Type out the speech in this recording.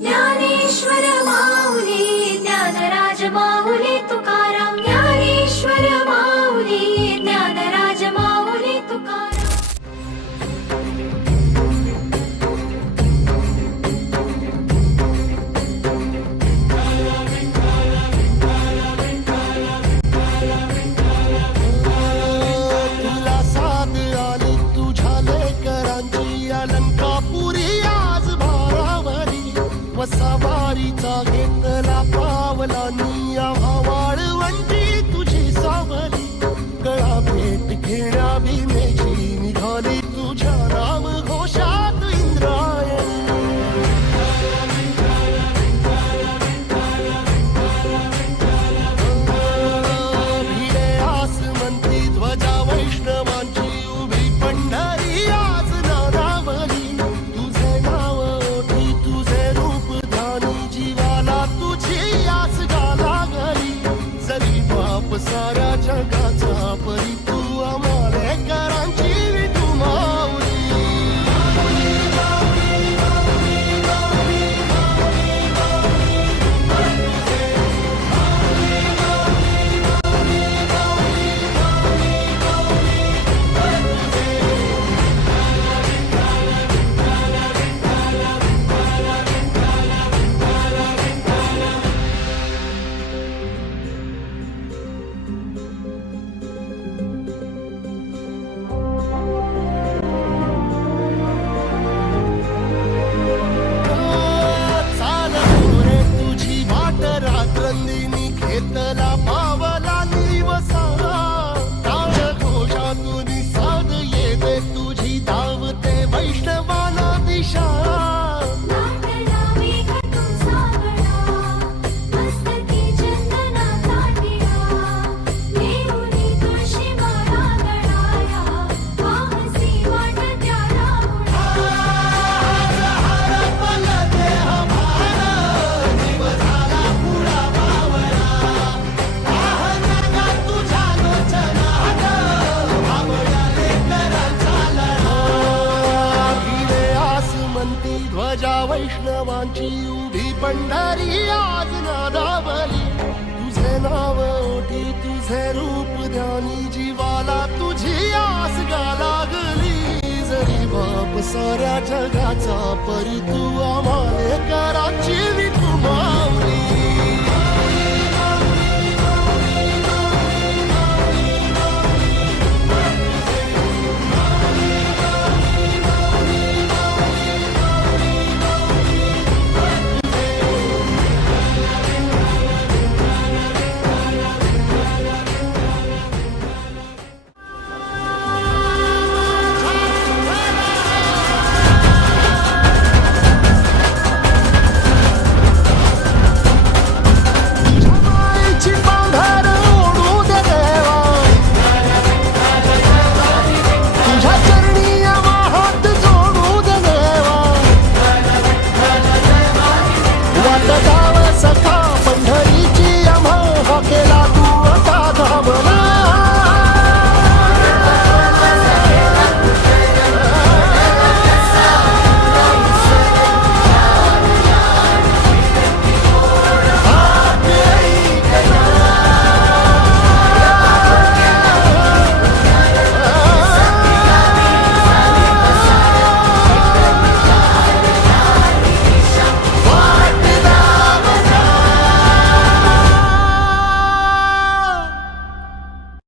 ज्ञानेश्वर माऊली ज्ञानराज माऊली तुकाराम ज्ञानेश्वर माऊली ज्ञानराज माऊली तुकाराम तुला साथ आली तुझ्या लेकरांची अलंकापुरी आज भारावरी वसावारीचा घेतला पावला निया वाळवंटी तुझी सावली गळा भेट घेण्या भीमेची निघाली तुझ्या राम घोषात इंद्रायणी भिडे आसमंती ध्वजा वैष्णवांची उभी पंढरी आज नारावली तुझे नाव ओठी तुझे रूप ध्यानी जीवाला तुझी आस गाला गली जरी बाप साऱ्या जगाचा परी तू आम्हाले करांची विठू माऊली चाल रे तुझी वाट रात्रंदिनी घेतला पावला निवसा काळ घोषातून साध येते तुझी धावते वैष्णवाला दिशा नागडा मेघ तुझा गळा मस्तकी चंदना ताटिया नेऊनी तुळशी माळा गळाया वाहसी वाट त्याला भिडे आसमंती ध्वजा वैष्णवांची उभी पंढरी आज नादावली तुझे नाव ओठी तुझे रूप ध्यानी जीवाला तुझी आस गा लागली जरी बाप साऱ्या जगाचा परी तू आम्हा